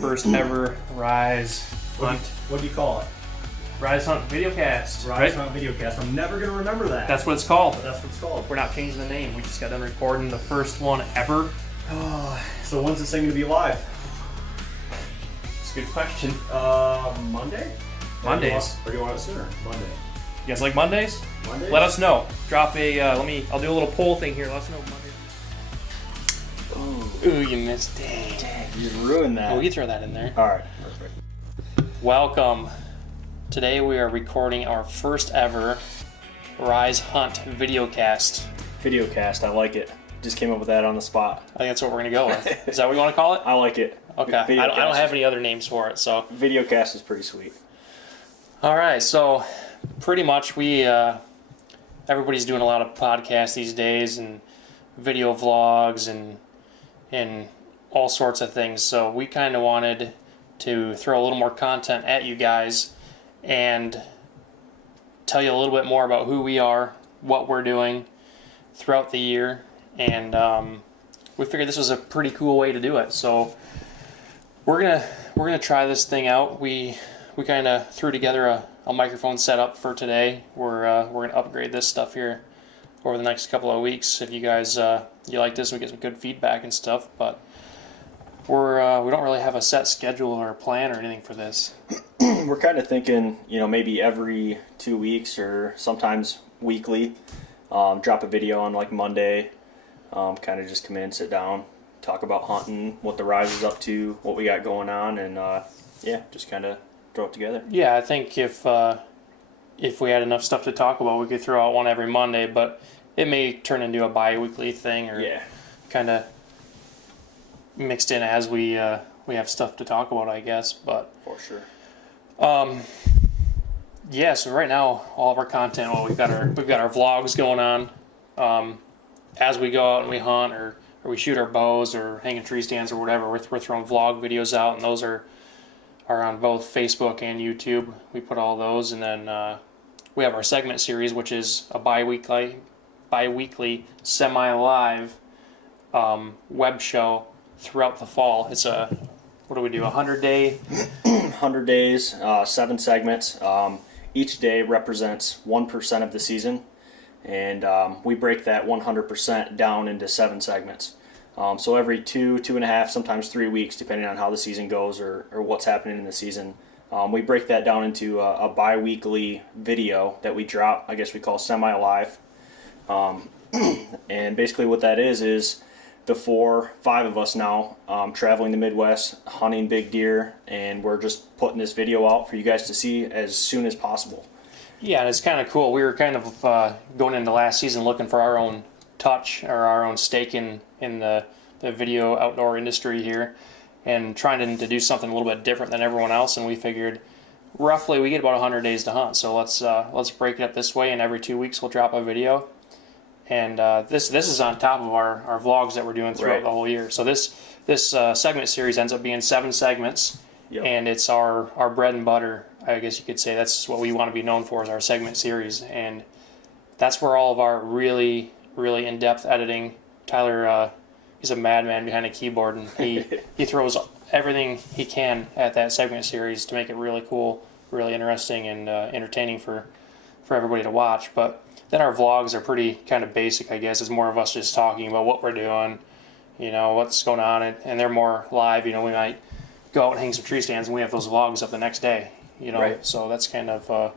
First ever Rise Hunt. What do you call it? Rise Hunt videocast. Rise Hunt videocast. I'm never going to remember that. That's what it's called. But that's what it's called. We're not changing the name. We just got done recording the first one ever. So when's this thing going to be live? It's a good question. Monday? Mondays. Or do you want it sooner? Monday. You guys like Mondays? Mondays? Let us know. Drop a, I'll do a little poll thing here. Let us know Monday. Ooh, you missed it. You ruined that. Oh, you throw that in there. Alright, perfect. Welcome. Today we are recording our first ever Rise Hunt videocast. Videocast, I like it. Just came up with that on the spot. I think that's what we're going to go with. Is that what you want to call it? I like it. Okay. I don't have any other names for it, so. Videocast is pretty sweet. Alright, so pretty much everybody's doing a lot of podcasts these days and video vlogs and all sorts of things. So we kind of wanted to throw a little more content at you guys and tell you a little bit more about who we are, what we're doing throughout the year, and we figured this was a pretty cool way to do it. So we're gonna try this thing out. We kind of threw together a microphone setup for today. We're gonna upgrade this stuff here over the next couple of weeks. If you guys you like this, we get some good feedback and stuff. But we don't really have a set schedule or a plan or anything for this. We're kind of thinking, maybe every 2 weeks or sometimes weekly, drop a video on like Monday, kind of just come in, sit down, talk about hunting, what the Rise is up to, what we got going on, and just kind of throw it together. Yeah, I think if we had enough stuff to talk about, we could throw out one every Monday, but it may turn into a bi-weekly thing or kind of mixed in as we have stuff to talk about, I guess. But for sure. So right now all of our content, we've got our vlogs going on as we go out and we hunt or we shoot our bows or hanging tree stands or whatever. We're throwing vlog videos out, and those are on both Facebook and YouTube. We put all those, and then we have our segment series, which is a bi-weekly semi-live web show throughout the fall. It's a 100-day? 100 days, 7 segments. Each day represents 1% of the season, and we break that 100% down into 7 segments. So every 2.5, sometimes 3 weeks, depending on how the season goes or what's happening in the season, we break that down into a bi-weekly video that we drop. I guess we call semi-live. And basically what that is the 5 of us now traveling the Midwest, hunting big deer, and we're just putting this video out for you guys to see as soon as possible. Yeah, and it's kind of cool. We were kind of going into last season looking for our own touch or our own stake in the video outdoor industry here, and trying to do something a little bit different than everyone else. And we figured roughly we get about 100 days to hunt, so let's break it up this way, and every 2 weeks we'll drop a video. And this is on top of our vlogs that we're doing throughout the whole year. So this segment series ends up being 7 segments, and it's our bread and butter, I guess you could say. That's what we want to be known for, is our segment series, and that's where all of our really, really in-depth editing. Tyler, he's a madman behind a keyboard, and he throws everything he can at that segment series to make it really cool, really interesting, and entertaining for everybody to watch. But then our vlogs are pretty kind of basic, I guess. It's more of us just talking about what we're doing, what's going on, and they're more live. We might go out and hang some tree stands, and we have those vlogs up the next day, Right. So that's kind of a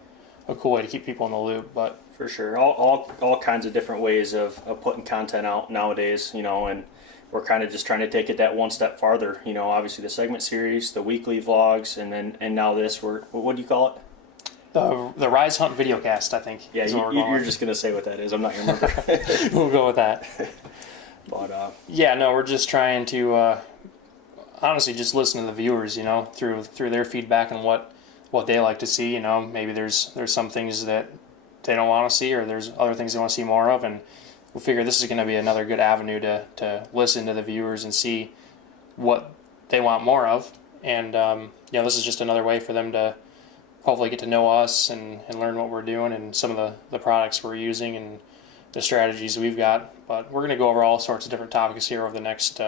cool way to keep people in the loop. But for sure, all kinds of different ways of putting content out nowadays, and we're kind of just trying to take it that one step farther. Obviously the segment series, the weekly vlogs, and now this. What do you call it? The Rise Hunt videocast, I think. Yeah, you're just gonna say what that is. I'm not gonna remember. We'll go with that. But we're just trying to honestly just listen to the viewers, through their feedback and what they like to see. Maybe there's some things that they don't want to see, or there's other things they want to see more of, and we'll figure this is going to be another good avenue to listen to the viewers and see what they want more of. And this is just another way for them to hopefully get to know us and learn what we're doing and some of the products we're using and the strategies we've got. But we're going to go over all sorts of different topics here over the next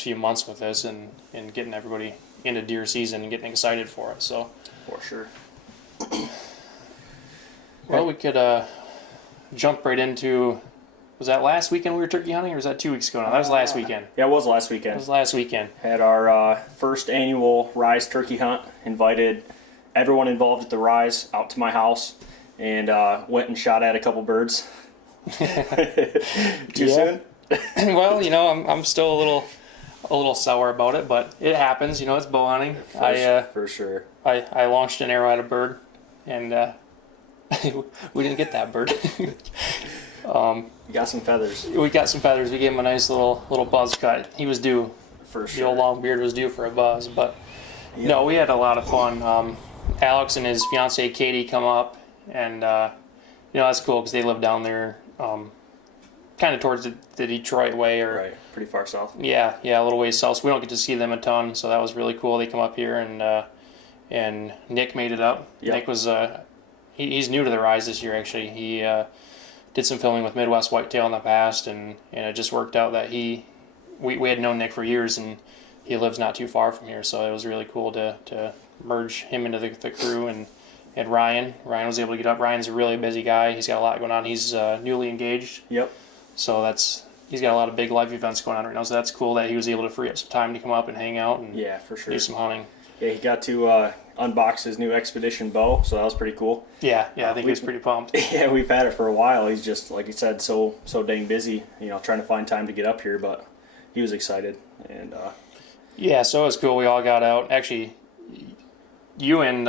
few months with this and getting everybody into deer season and getting excited for it. So, For sure. well, we could jump right into. Was that last weekend we were turkey hunting, or was that 2 weeks ago now? That was last weekend. Yeah, it was last weekend. It was last weekend. Had our first annual Rise turkey hunt. Invited everyone involved at the Rise out to my house, and went and shot at a couple birds. Too soon? Well, you know, I'm still a little sour about it, but it happens. You know, it's bow hunting. For sure. I launched an arrow at a bird, and we didn't get that bird. You got some feathers. We got some feathers. We gave him a nice little buzz cut. He was due. For sure. The old long beard was due for a buzz, but no, we had a lot of fun. Alex and his fiancee Katie come up, and you know, that's cool because they live down there, kind of towards the Detroit way, or Right. Pretty far south. yeah, a little ways south. So we don't get to see them a ton, so that was really cool. They come up here, and Nick made it up. Yep. Nick was he's new to the Rise this year. Actually, he did some filming with Midwest Whitetail in the past, and it just worked out that we had known Nick for years, and he lives not too far from here. So it was really cool to merge him into the crew, and Ryan was able to get up. Ryan's a really busy guy. He's got a lot going on. He's newly engaged. Yep. So he's got a lot of big life events going on right now. So that's cool that he was able to free up some time to come up and hang out and Yeah, for sure. do some hunting. Yeah, he got to unbox his new Expedition bow, so that was pretty cool. Yeah, I think he was pretty pumped. Yeah, we've had it for a while. He's just, like you said, so dang busy, you know, trying to find time to get up here, but he was excited. And Yeah, so it was cool. We all got out. Actually, you and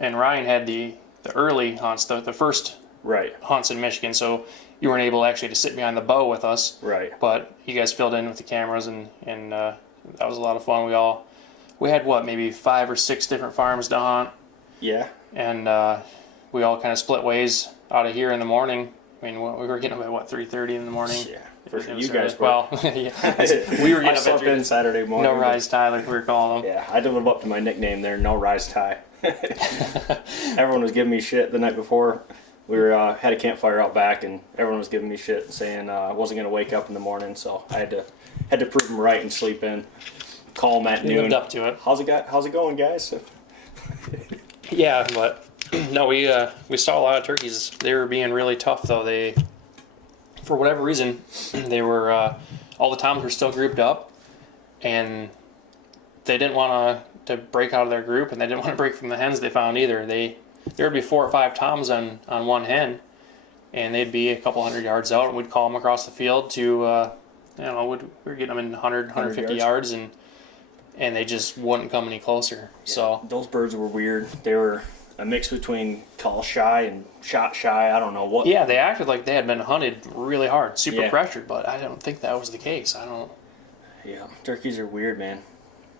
Ryan had the early hunts, the first right, hunts in Michigan. So you weren't able actually to sit behind the bow with us. right. But you guys filled in with the cameras, and that was a lot of fun. We had maybe 5 or 6 different farms to hunt, Yeah, and we all kind of split ways out of here in the morning. I mean, we were getting up at 3:30 in the morning. yeah. For sure. It was You guys early. Well, yeah, we were I getting up slept at in Saturday morning. No Rise Tyler, we were calling him. Yeah, I had to live up to my nickname there, No Rise Tie. Everyone was giving me shit the night before. We were had a campfire out back, and everyone was giving me shit, saying I wasn't going to wake up in the morning, so I had to prove them right and sleep in. Call them at We noon. lived up to it. How's it going, guys? Yeah, but no, we saw a lot of turkeys. They were being really tough, though. They, for whatever reason, they were all the toms were still grouped up, and they didn't want to break out of their group, and they didn't want to break from the hens they found either. There would be 4 or 5 toms on one hen, and they'd be a couple hundred yards out, and we'd call them across the field to, we were getting them in 150 yards, and they just wouldn't come any closer. So Those birds were weird. They were a mix between call shy and shot shy. I don't know what. yeah, they acted like they had been hunted really hard, super Yeah. pressured, but I don't think that was the case. Yeah, turkeys are weird, man.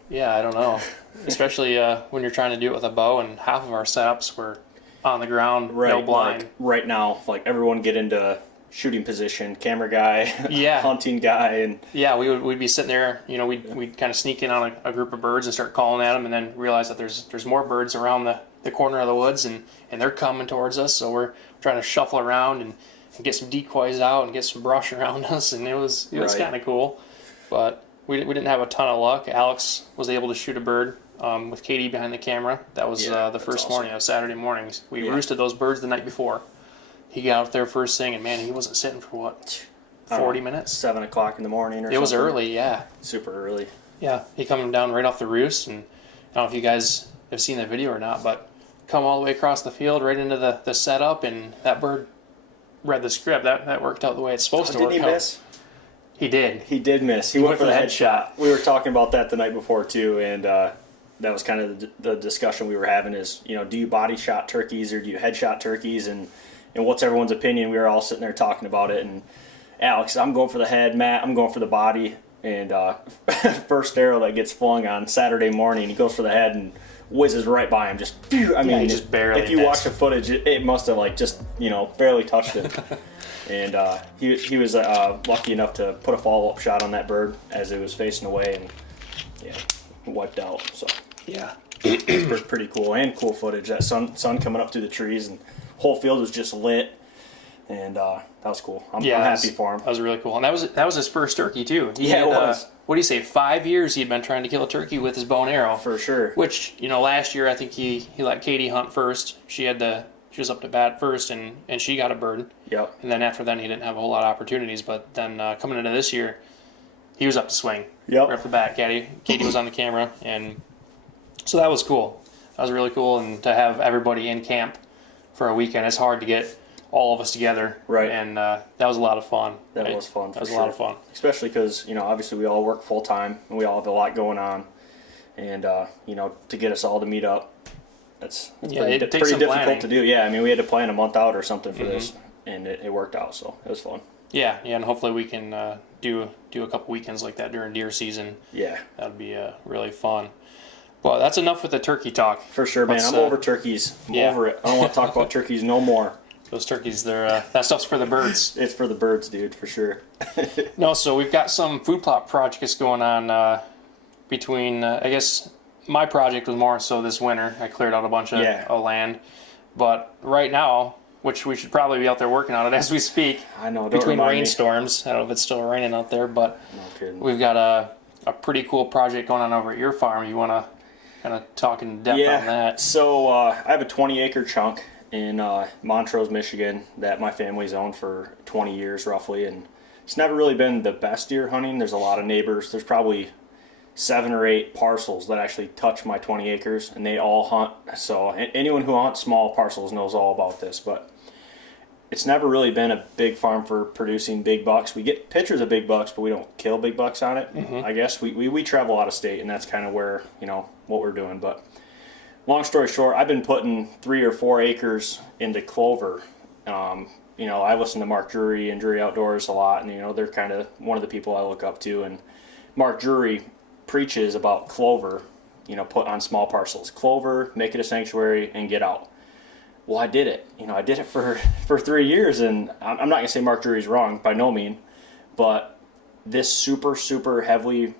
Yeah, I don't know. Especially when you're trying to do it with a bow, and half of our setups were on the ground, Right, no blind. Like right now, like everyone get into shooting position, camera guy, Yeah. hunting guy, and Yeah, we'd be sitting there, we'd kind of sneak in on a group of birds and start calling at them, and then realize that there's more birds around the corner of the woods, and they're coming towards us, so we're trying to shuffle around and get some decoys out and get some brush around us, and it was Right. kind of cool. But we didn't have a ton of luck. Alex was able to shoot a bird with Katie behind the camera. That was the that's first awesome. morning of Saturday mornings. We Yeah. roosted those birds the night before. He got out there first thing, and man, he wasn't sitting for what, I don't 40 know, minutes? 7 o'clock in the morning or something. It was early, yeah. Super early. Yeah, he coming down right off the roost, and I don't know if you guys have seen the video or not, but come all the way across the field right into the setup, and that bird read the script. That worked out the way it's supposed to work Didn't he out. miss? He did. He did miss. He went for the headshot. We were talking about that the night before too, and that was kind of the discussion we were having. Is do you body shot turkeys or do you headshot turkeys, and what's everyone's opinion? We were all sitting there talking about it, and Alex, I'm going for the head. Matt, I'm going for the body. And first arrow that gets flung on Saturday morning, he goes for the head and whizzes right by him. Just, I mean, he just barely if you missed. watch the footage, it must have barely touched him. And he was lucky enough to put a follow-up shot on that bird as it was facing away, and wiped out. So Yeah. pretty cool, and cool footage. That sun coming up through the trees, and whole field was just lit. and that was cool. I'm Yeah, happy for him. That was really cool, and that was his first turkey too. He Yeah, had, it was. What do you say? 5 years he'd been trying to kill a turkey with his bow and arrow. For sure. Which, last year I think he let Katie hunt first. She was up to bat first, and she got a bird. Yep. And then after then he didn't have a whole lot of opportunities. But then coming into this year, he was up to swing. Yep. Right off the bat, Katie was on the camera, and so that was cool. That was really cool, and to have everybody in camp for a weekend, it's hard to get all of us together. Right. And that was a lot of fun. That was fun. That was a lot of fun. Especially because, obviously we all work full time and we all have a lot going on. And, to get us all to meet up, that's it pretty takes some difficult planning. to do. Yeah, I mean, we had to plan a month out or something for this, and it worked out, so it was fun. Yeah, and hopefully we can do a couple weekends like that during deer season. Yeah. That'd be really fun. Well, that's enough with the turkey talk. For sure, man. I'm over turkeys. I'm over it. I don't want to talk about turkeys no more. Those turkeys, that stuff's for the birds. It's for the birds, dude, for sure. No, so we've got some food plot projects going on between, I guess, my project was more so this winter. I cleared out a bunch of land. But right now, which we should probably be out there working on it as we speak. I know, don't between remind me. rainstorms. I don't know if it's still raining out there, but No kidding. we've got a pretty cool project going on over at your farm. You want to kind of talk in depth on that? So I have a 20-acre chunk in Montrose, Michigan that my family's owned for 20 years roughly, and it's never really been the best deer hunting. There's a lot of neighbors. There's probably 7 or 8 parcels that actually touch my 20 acres, and they all hunt. So anyone who hunts small parcels knows all about this, but it's never really been a big farm for producing big bucks. We get pictures of big bucks, but we don't kill big bucks on it. I guess we travel out of state, and that's kind of where, what we're doing. But long story short, I've been putting 3 or 4 acres into clover. I listen to Mark Drury and Drury Outdoors a lot, and they're kind of one of the people I look up to. And Mark Drury preaches about clover, put on small parcels. Clover, make it a sanctuary, and get out. Well, I did it. I did it for 3 years, and I'm not going to say Mark Drury's wrong, by no mean, but this super, super heavily,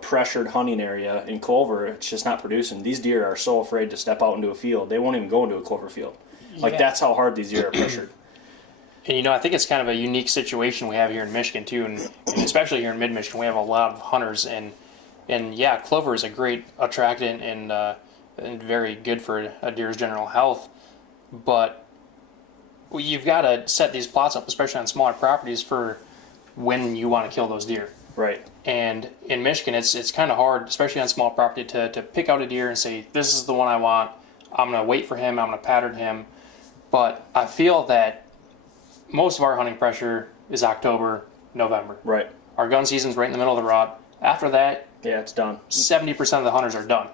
pressured hunting area in clover, it's just not producing. These deer are so afraid to step out into a field. They won't even go into a clover field. Like, that's how hard these deer are pressured. And I think it's kind of a unique situation we have here in Michigan too, and especially here in mid-Michigan, we have a lot of hunters, and yeah, clover is a great attractant and very good for a deer's general health. But you've got to set these plots up, especially on smaller properties, for when you want to kill those deer. Right. And in Michigan, it's kind of hard, especially on small property, to pick out a deer and say, this is the one I want. I'm going to wait for him. I'm going to pattern him. But I feel that most of our hunting pressure is October, November. Right. Our gun season's right in the middle of the rut. After that, Yeah, it's done. 70% of the hunters are done.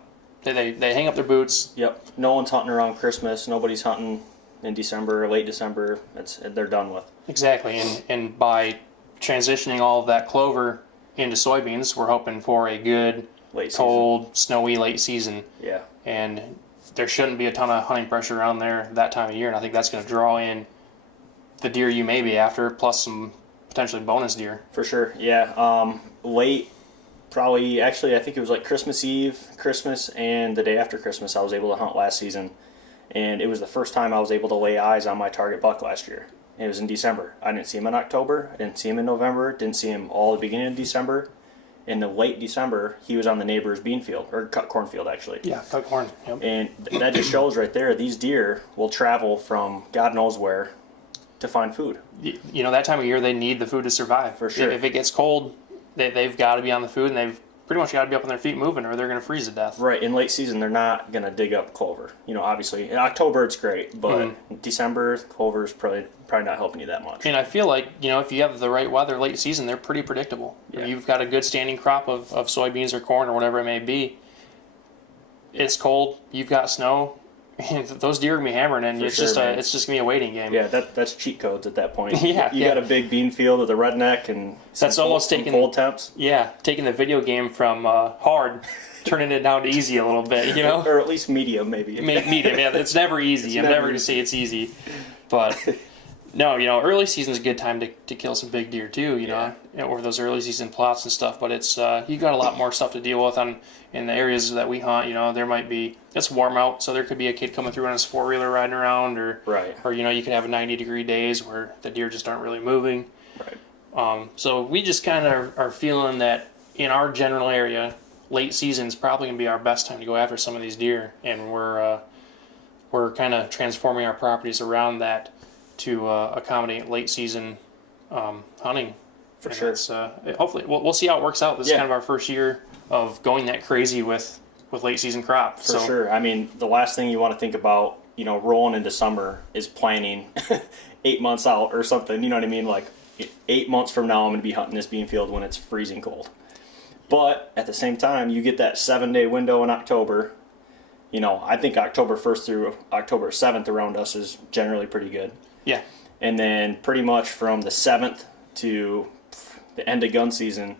They hang up their boots. Yep. No one's hunting around Christmas. Nobody's hunting in December or late December. They're done with. Exactly. And by transitioning all of that clover into soybeans, we're hoping for a good, cold, snowy late season. Yeah. And there shouldn't be a ton of hunting pressure around there that time of year. And I think that's going to draw in the deer you may be after, plus some potentially bonus deer. For sure. Yeah. Late. Probably, actually, I think it was like Christmas Eve, Christmas, and the day after Christmas, I was able to hunt last season. And it was the first time I was able to lay eyes on my target buck last year. It was in December. I didn't see him in October. I didn't see him in November. Didn't see him all the beginning of December. In the late December, he was on the neighbor's bean field, or cut cornfield, actually. Yeah, cut corn. Yep. And that just shows right there, these deer will travel from God knows where to find food. That time of year, they need the food to survive. For sure. If it gets cold, they've got to be on the food, and they've pretty much got to be up on their feet moving, or they're going to freeze to death. Right. In late season, they're not going to dig up clover. Obviously, in October it's great, but December, clover's probably not helping you that much. And I feel like, if you have the right weather late season, they're pretty predictable. Yeah. You've got a good standing crop of soybeans or corn or whatever it may be. It's cold. You've got snow. And those deer are going to be hammering, and it's just going to be a waiting game. Yeah, that's cheat codes at that point. Yeah, you got a big bean field with a redneck and that's almost taking cold temps. Yeah, taking the video game from hard, turning it down to easy a little bit, or at least medium, maybe. Medium, yeah. It's never easy. I'm never going to say it's easy, but No, early season's a good time to kill some big deer too. Over those early season plots and stuff. But it's you got a lot more stuff to deal with in the areas that we hunt. There might be it's warm out, so there could be a kid coming through on his 4-wheeler riding around, or Right. or you could have 90-degree days where the deer just aren't really moving. Right. So we just kind of are feeling that in our general area, late season is probably gonna be our best time to go after some of these deer, and we're kind of transforming our properties around that to accommodate late season hunting. For And sure. it's, hopefully, we'll see how it works out. This is Yeah. kind of our first year of going that crazy with late season crop. For sure. I mean, the last thing you want to think about, rolling into summer is planning 8 months out or something. You know what I mean? Like 8 months from now, I'm going to be hunting this bean field when it's freezing cold. But at the same time, you get that 7-day window in October. I think October 1st through October 7th around us is generally pretty good. Yeah. And then pretty much from the 7th to the end of gun season,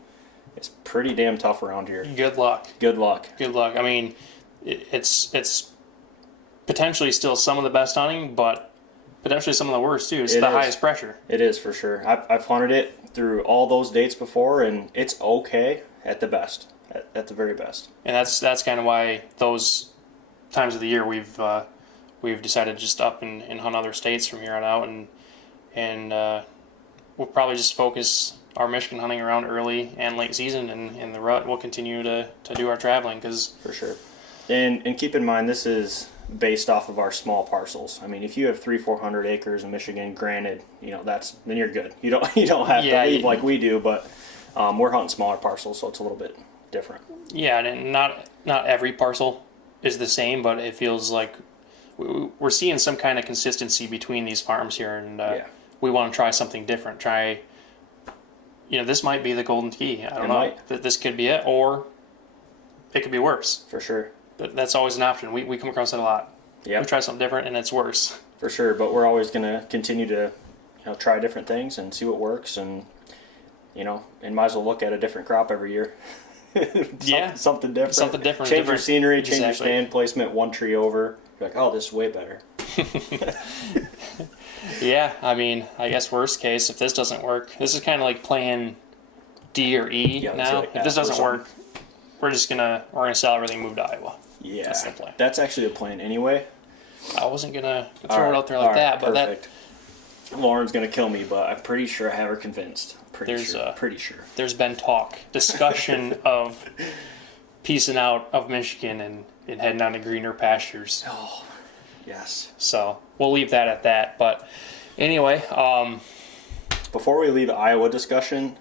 it's pretty damn tough around here. Good luck. Good luck. Good luck. I mean, it's potentially still some of the best hunting, but potentially some of the worst too. It's the highest pressure. It is for sure. I've hunted it through all those dates before, and it's okay at the best, at the very best. And that's kind of why those times of the year we've decided to just up and hunt other states from here on out, and we'll probably just focus our Michigan hunting around early and late season, and in the rut we'll continue to do our traveling because for sure. And keep in mind, this is based off of our small parcels. I mean, if you have 300-400 acres in Michigan, granted, then you're good. You don't have to leave like we do, but we're hunting smaller parcels, so it's a little bit different. Yeah, and not every parcel is the same, but it feels like we're seeing some kind of consistency between these farms here, and we want to try something different. This might be the golden key. I don't know that this could be it, or it could be worse. For sure. But that's always an option. We come across it a lot. Yeah. We try something different, and it's worse. For sure, but we're always going to continue to, try different things and see what works, and might as well look at a different crop every year. Something different. Something different. Change your scenery, change your Exactly. stand placement, one tree over. You're like, oh, this is way better. Yeah, I mean, I guess worst case, if this doesn't work, this is kind of like playing D or E now. Like if this doesn't work, we're gonna sell everything and move to Iowa. Yeah, that's the plan. That's actually the plan anyway. I wasn't gonna throw it out there like that, but perfect. Lauren's gonna kill me, but I'm pretty sure I have her convinced. Pretty sure. There's been discussion of piecing out of Michigan and heading on to greener pastures. Oh, yes. So we'll leave that at that. But anyway, before we leave the Iowa discussion,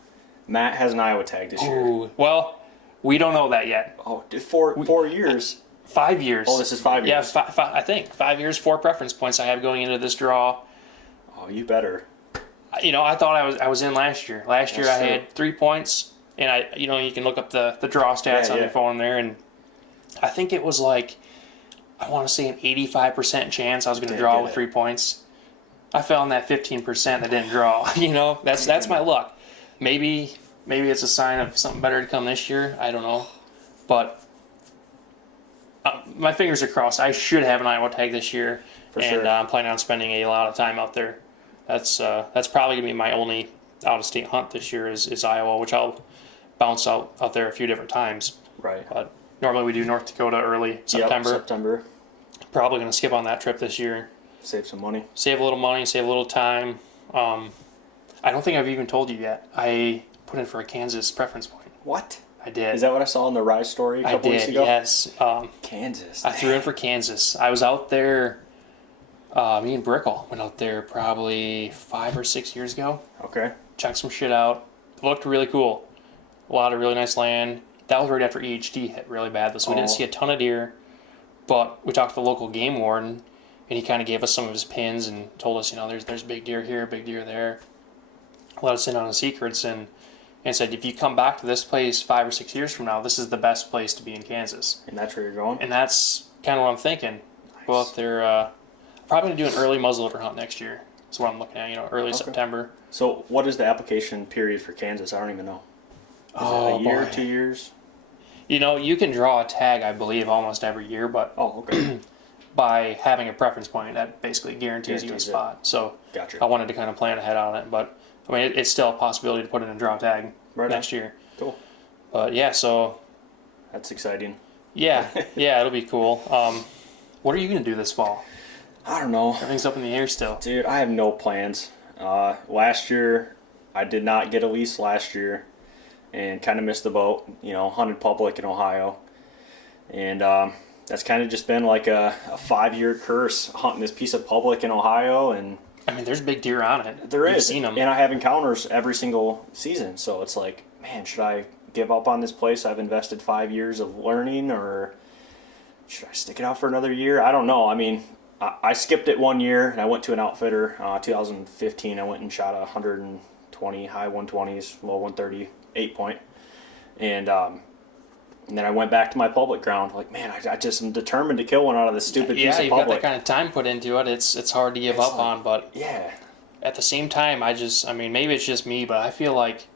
Matt has an Iowa tag this year. Well, we don't know that yet. Oh, 4 years. 5 years. Oh, this is 5 years. Yeah, I think 5 years, 4 preference points I have going into this draw. Oh, you better. I thought I was in last year. Last year I had 3 points, and you can look up the draw stats on your phone there, and I think it was like, I want to say an 85% chance I was going to draw with 3 points. I fell in that 15% that didn't draw. That's my luck. Maybe it's a sign of something better to come this year. I don't know, but my fingers are crossed. I should have an Iowa tag this year, and I'm planning on spending a lot of time out there. That's probably gonna be my only out-of-state hunt this year is Iowa, which I'll bounce out there a few different times. Right. But normally we do North Dakota early September. Yep, September. Probably gonna skip on that trip this year. Save some money. Save a little money. Save a little time. I don't think I've even told you yet. I put in for a Kansas preference point. What? I did. Is that what I saw in the Rise story a couple weeks ago? Yes. Kansas. I threw in for Kansas. I was out there. Me and Brickle went out there probably 5 or 6 years ago. Okay. Checked some shit out. Looked really cool. A lot of really nice land. That was right after EHD hit really bad, so we didn't see a ton of deer. But we talked to the local game warden, and he kind of gave us some of his pins and told us, there's big deer here, big deer there. Let us in on the secrets and said, if you come back to this place 5 or 6 years from now, this is the best place to be in Kansas. And that's where you're going? And that's kind of what I'm thinking. Nice. Go out there. Probably going to do an early muzzleloader hunt next year. That's what I'm looking at, early September. So what is the application period for Kansas? I don't even know. Is it a year, 2 years? You can draw a tag, I believe, almost every year, but okay. by having a preference point that basically guarantees you a Guarantees it. spot. So Gotcha. I wanted to kind of plan ahead on it, but I mean, it's still a possibility to put in a draw tag next year. Cool. But yeah, so That's exciting. yeah, it'll be cool. What are you gonna do this fall? I don't know. Everything's up in the air still. Dude, I have no plans. Last year, I did not get a lease last year and kind of missed the boat, hunted public in Ohio. And that's kind of just been like a 5-year curse hunting this piece of public in Ohio. And I mean, there's big deer on it. there You've is. seen them. And I have encounters every single season. So it's like, man, should I give up on this place I've invested 5 years of learning, or should I stick it out for another year? I don't know. I mean, I skipped it 1 year and I went to an outfitter. 2015, I went and shot a 120, high 120s, low 130, 8-point. And then I went back to my public ground. Like, man, I just am determined to kill one out of this stupid piece of you've got public. that kind of time put into it. It's hard to give up on, but Yeah. at the same time, I mean, maybe it's just me, but I feel like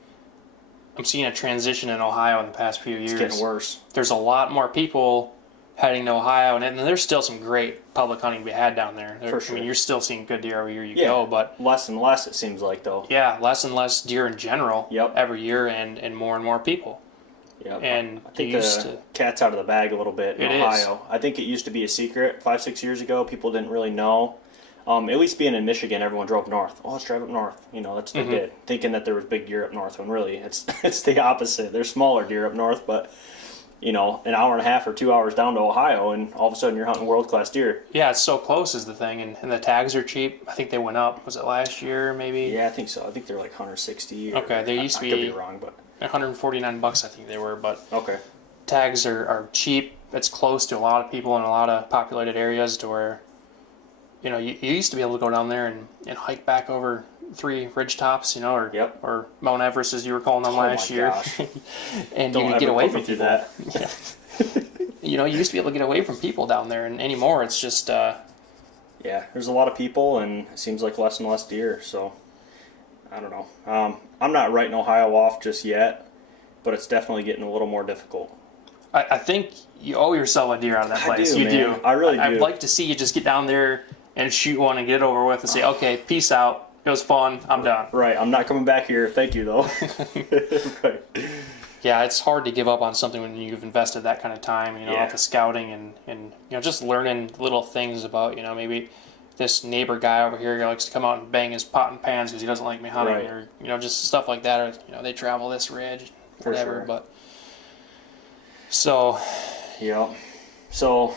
I'm seeing a transition in Ohio in the past few years. It's getting worse. There's a lot more people heading to Ohio, and there's still some great public hunting to be had down there. For sure. I mean, you're still seeing good deer every year you go, but Less and less, it seems like, though. yeah, less and less deer in general Yep. every year, and more people. Yep. And I think you the used to- cat's out of the bag a little bit in It is. Ohio. I think it used to be a secret 5-6 years ago. People didn't really know. At least being in Michigan, everyone drove north. Oh, let's drive up north. That's what they did, thinking that there was big deer up north. When really, it's the opposite. There's smaller deer up north, but an hour and a half or 2 hours down to Ohio, and all of a sudden you're hunting world-class deer. Yeah, it's so close is the thing, and the tags are cheap. I think they went up. Was it last year, maybe? Yeah, I think so. I think they're like 160. Okay, they used to I could be be wrong, but $149, I think they were, but okay. tags are cheap. It's close to a lot of people in a lot of populated areas to where, you used to be able to go down there and hike back over 3 ridge tops, or Yep. or Mount Everest as you were calling them Oh last my year. gosh. And Don't you could ever get away put from me through people. that. You used to be able to get away from people down there, and anymore it's just Yeah, there's a lot of people, and it seems like less and less deer. So I don't know. I'm not writing Ohio off just yet, but it's definitely getting a little more difficult. I think you owe yourself a deer out of that I place. do, You man. do. I really do. I'd like to see you just get down there and shoot one and get it over with and say, okay, peace out. It was fun. I'm done. Right, I'm not coming back here. Thank you, though. Right. Yeah, it's hard to give up on something when you've invested that kind of time, Yeah. the scouting and just learning little things about, maybe this neighbor guy over here likes to come out and bang his pot and pans because he doesn't like me hunting, Right. or, just stuff like that, or, they travel this ridge, For whatever, sure. but, so, Yeah. So,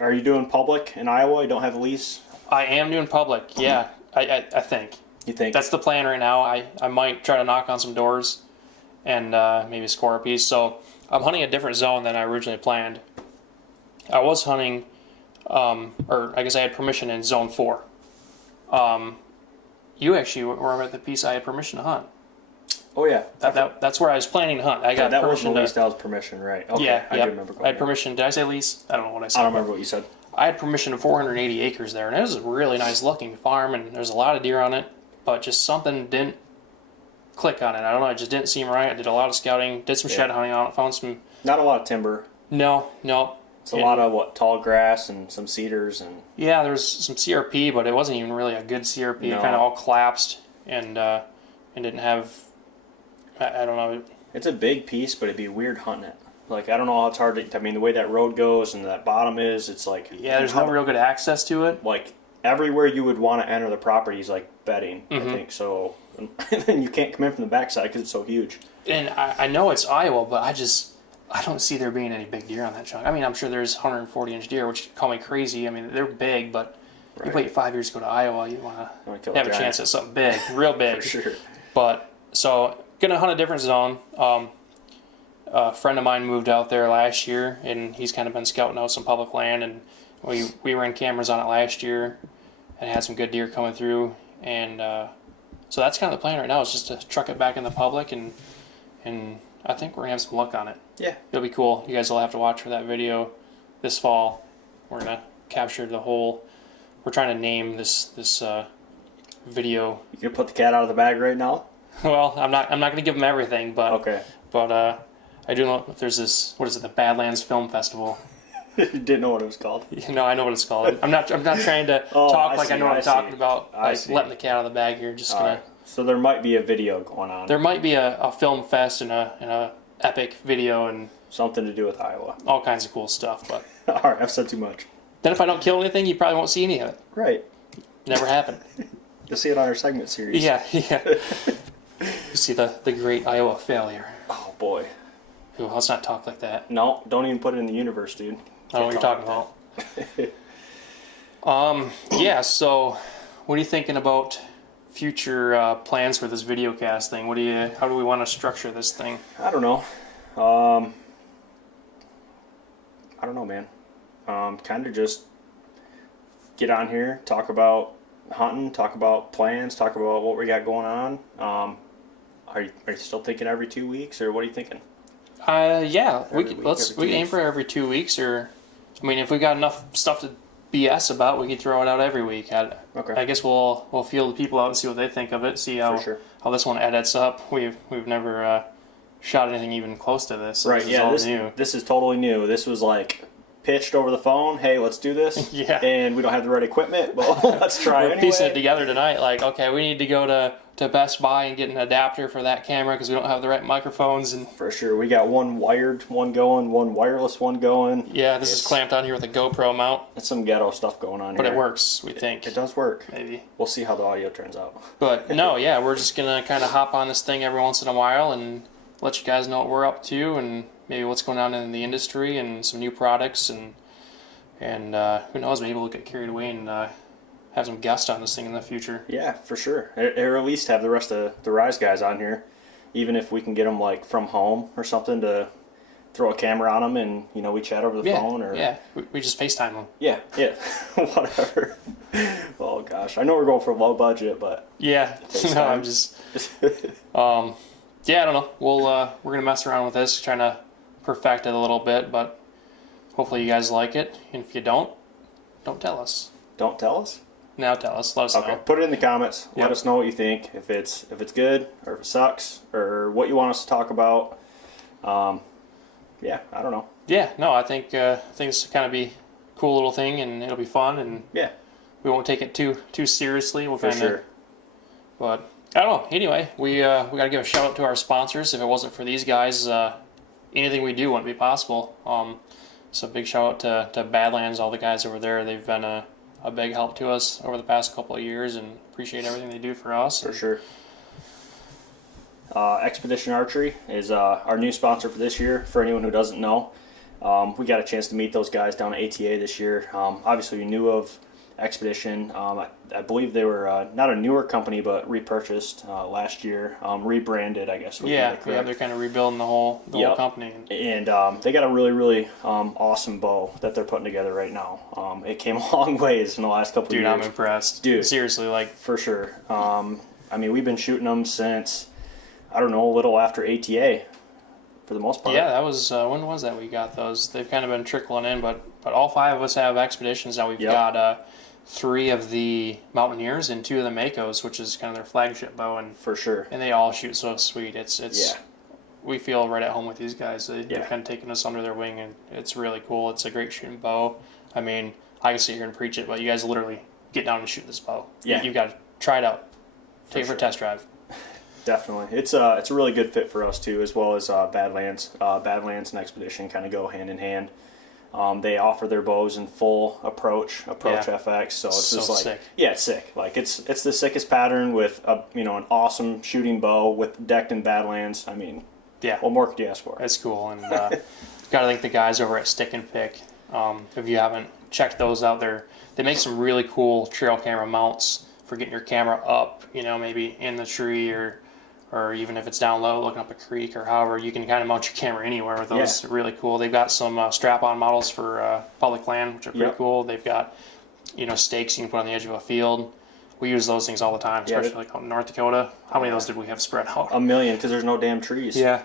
are you doing public in Iowa? You don't have a lease? I am doing public, yeah, I think. You think? That's the plan right now. I might try to knock on some doors and maybe score a piece. So I'm hunting a different zone than I originally planned. I was hunting, or I guess I had permission in zone 4. You actually were at the piece I had permission to hunt. Oh, yeah. That's where I was planning to hunt. I got that permission wasn't a lease, to. that was permission, right? Okay, Yeah, I do remember going I had there. permission. Did I say lease? I don't know what I said. I don't remember what you said. I had permission to 480 acres there, and it was a really nice looking farm, and there's a lot of deer on it, but just something didn't click on it. I don't know, it just didn't seem right. I did a lot of scouting, did some shed hunting on it, found some... Not a lot of timber. No. It's a lot of, tall grass and some cedars and... Yeah, there's some CRP, but it wasn't even really a good CRP. No. It kind of all collapsed and didn't have... I don't know. It's a big piece, but it'd be weird hunting it. Like, I don't know how it's hard to... I mean, the way that road goes and that bottom is, it's like... Yeah, there's no real good access to it. Like, everywhere you would want to enter the property is, like, bedding, Mm-hmm. I think. So, and then you can't come in from the backside because it's so huge. And I know it's Iowa, but I don't see there being any big deer on that chunk. I mean, I'm sure there's 140-inch deer, which call me crazy. I mean, they're big, but you wait 5 years to go to Iowa, you want to have a chance at something big, real big. For sure. But, so, gonna hunt a different zone. A friend of mine moved out there last year, and he's kind of been scouting out some public land, and we ran cameras on it last year and had some good deer coming through. And so that's kind of the plan right now, is just to truck it back in the public, and I think we're going to have some luck on it. Yeah. It'll be cool. You guys will have to watch for that video this fall. We're going to capture the whole... We're trying to name this video. You can put the cat out of the bag right now? Well, I'm not going to give them everything, but Okay. I do know there's this, what is it, the Badlands Film Festival You didn't know what it was called? No, I know what it's called. I'm not trying to talk like I know what I'm talking about. Like letting the cat out of the bag here. Just gonna. Right. So there might be a video going on. There might be a film fest and a epic video and Something to do with Iowa. all kinds of cool stuff. But All right, I've said too much. then if I don't kill anything, you probably won't see any of it. Right. Never happened. You'll see it on our segment series. Yeah. You see the great Iowa failure. Oh boy. Ooh, let's not talk like that. No, don't even put it in the universe, dude. I know what you're talking about. Yeah, so what are you thinking about future plans for this videocast thing? How do we want to structure this thing? I don't know. I don't know, man. Kind of just get on here, talk about hunting, talk about plans, talk about what we got going on. Are you still thinking every 2 weeks, or what are you thinking? Yeah, Every we week, we aim for every 2 weeks, or I mean, if we got enough stuff to BS about, we could throw it out every week. Okay. I guess we'll feel the people out and see what they think of it. See how For sure. how this one edits up. We've never shot anything even close to this. So Right. This is Yeah. all new. This is totally new. This was like pitched over the phone. Hey, let's do this. Yeah. And we don't have the right equipment, but let's try We're anyway. piecing it together tonight. Like, okay, we need to go to Best Buy and get an adapter for that camera because we don't have the right microphones. And For sure. We got one wired one going, one wireless one going. yeah, this is clamped on here with a GoPro mount, It's some ghetto stuff going on but here. it works. We think It does work. maybe. We'll see how the audio turns out. But no, yeah, we're just gonna kind of hop on this thing every once in a while and let you guys know what we're up to and maybe what's going on in the industry and some new products and who knows, maybe we'll get carried away and have some guests on this thing in the future. Yeah, for sure. Or at least have the rest of the Rise guys on here, even if we can get them like from home or something to throw a camera on them and we chat over the phone or yeah, we just FaceTime them. yeah, whatever. Oh gosh, I know we're going for low budget, but Yeah, no, I'm just yeah, I don't know. We're gonna mess around with this, trying to perfect it a little bit, but hopefully you guys like it. And if you don't tell us. Don't tell us. Now tell us. Let us Okay, know. put it in the comments. Yep. Let us know what you think. If it's good or if it sucks or what you want us to talk about. Yeah, I don't know. Yeah, no, I think things kind of be a cool little thing, and it'll be fun, and Yeah, we won't take it too seriously. We'll for kind of, sure. but I don't know. Anyway, we got to give a shout out to our sponsors. If it wasn't for these guys, anything we do wouldn't be possible. So big shout out to Badlands, all the guys over there. They've been a big help to us over the past couple of years, and appreciate everything they do for us. For sure. Expedition Archery is our new sponsor for this year. For anyone who doesn't know, we got a chance to meet those guys down at ATA this year. Obviously, we knew of Expedition. I believe they were not a newer company, but repurchased last year, rebranded, I guess. Yeah, they're kind of rebuilding the whole company. And they got a really awesome bow that they're putting together right now. It came a long ways in the last couple of years. Dude, I'm impressed. Dude, seriously, like for sure. I mean, we've been shooting them since, I don't know, a little after ATA, for the most part. yeah, that was when was that we got those? They've kind of been trickling in, but all 5 of us have Expeditions now. We've got 3 of the Mountaineers and 2 of the Makos, which is kind of their flagship bow, and For sure. and they all shoot so sweet. It's we feel right at home with these guys. They've kind of taken us under their wing, and it's really cool. It's a great shooting bow. I mean, I can sit here and preach it, but you guys literally get down and shoot this bow. Yeah. You've got to try it out. Take it for a sure. test drive. Definitely. It's a really good fit for us, too, as well as Badlands. Badlands and Expedition kind of go hand in hand. They offer their bows in full approach FX, so it's So just like sick. Yeah, it's sick. Like it's the sickest pattern with an awesome shooting bow with decked in Badlands. I mean, Yeah. what more could you ask for? It's cool, and got to thank the guys over at Stick and Pick. If you haven't checked those out, they make some really cool trail camera mounts for getting your camera up, maybe in the tree or even if it's down low, looking up a creek or however, you can kind of mount your camera anywhere with those. Yeah. Really cool. They've got some strap-on models for public land, which are pretty cool. They've got, stakes you can put on the edge of a field. We use those things all the time, especially like out in North Dakota. How many of those did we have spread out? A million, because there's no damn trees. Yeah.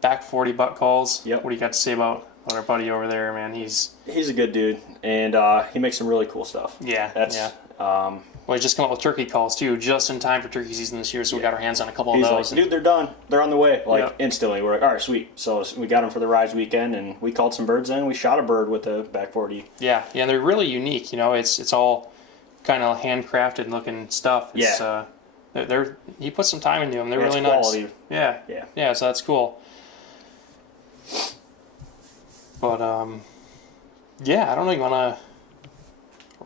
Back 40 butt calls. Yep. What do you got to say about our buddy over there, man? He's He's a good dude, and he makes some really cool stuff. yeah. That's Well, he's just come up with turkey calls too, just in time for turkey season this year. So we got our hands on a couple of He's those. like, dude, they're done. They're on the way. Like Yep. instantly. We're like, all right, sweet. So we got them for the Rise weekend, and we called some birds in. We shot a bird with a back 40. Yeah, and they're really unique. You know, it's all kind of handcrafted looking stuff. It's, Yeah. They're he put some time into them. They're Yeah, really it's quality. nice. Yeah. Yeah. Yeah. So that's cool. But yeah, I don't know. You want to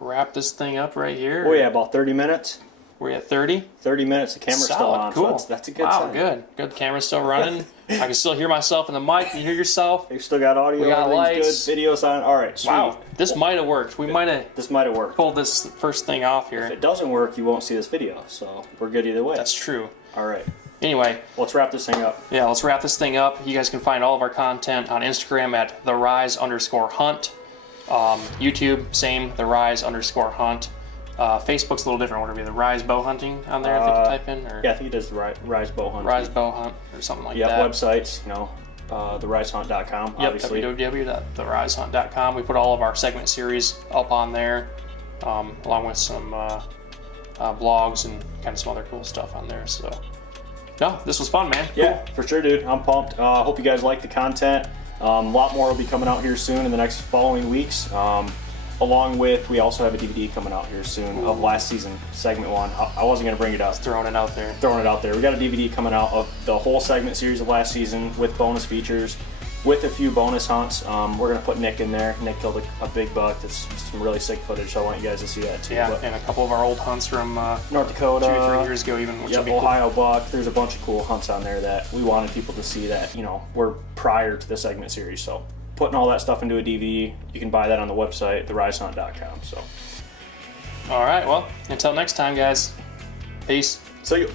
wrap this thing up right here? Oh yeah, about 30 minutes. We're at 30. 30 minutes. The camera's still Solid, on. cool. So that's a good Wow, sign. good. Good. The camera's still running. I can still hear myself in the mic. You hear yourself? You still got audio. We got everything's lights. Good. Videos on. All right. Sweet. Wow, this might have worked. We might have This might have worked. pulled this first thing off If here. it doesn't work, you won't see this video. So we're good either way. That's true. All right. Anyway, Let's wrap this thing up. yeah, let's wrap this thing up. You guys can find all of our content on Instagram at @therise_hunt. YouTube, same, @therise_hunt. Facebook's a little different. Would it be the Rise Bow Hunting on there? I think you type in, or Yeah, I think it is the Rise Bow Hunt. Rise Bow Hunt or something like Yeah, that. websites. TheRiseHunt.com. Yep, Obviously. www.therisehunt.com. We put all of our segment series up on there, along with some blogs and kind of some other cool stuff on there. So, no, this was fun, man. Yeah, for sure, dude. I'm pumped. Hope you guys like the content. A lot more will be coming out here soon in the next following weeks. Along with, we also have a DVD coming out here soon of last season, segment 1. I wasn't going to bring it up. Throwing it out there. Throwing it out there. We got a DVD coming out of the whole segment series of last season with bonus features, with a few bonus hunts. We're going to put Nick in there. Nick killed a big buck. That's some really sick footage, so I want you guys to see that too. Yeah, But and a couple of our old hunts from North Dakota, 2 or 3 years ago, even, which yeah, would be cool. Ohio buck. There's a bunch of cool hunts on there that we wanted people to see that, were prior to the segment series. So putting all that stuff into a DVD, you can buy that on the website, therisehunt.com. So All right, well, until next time, guys. Peace. see you.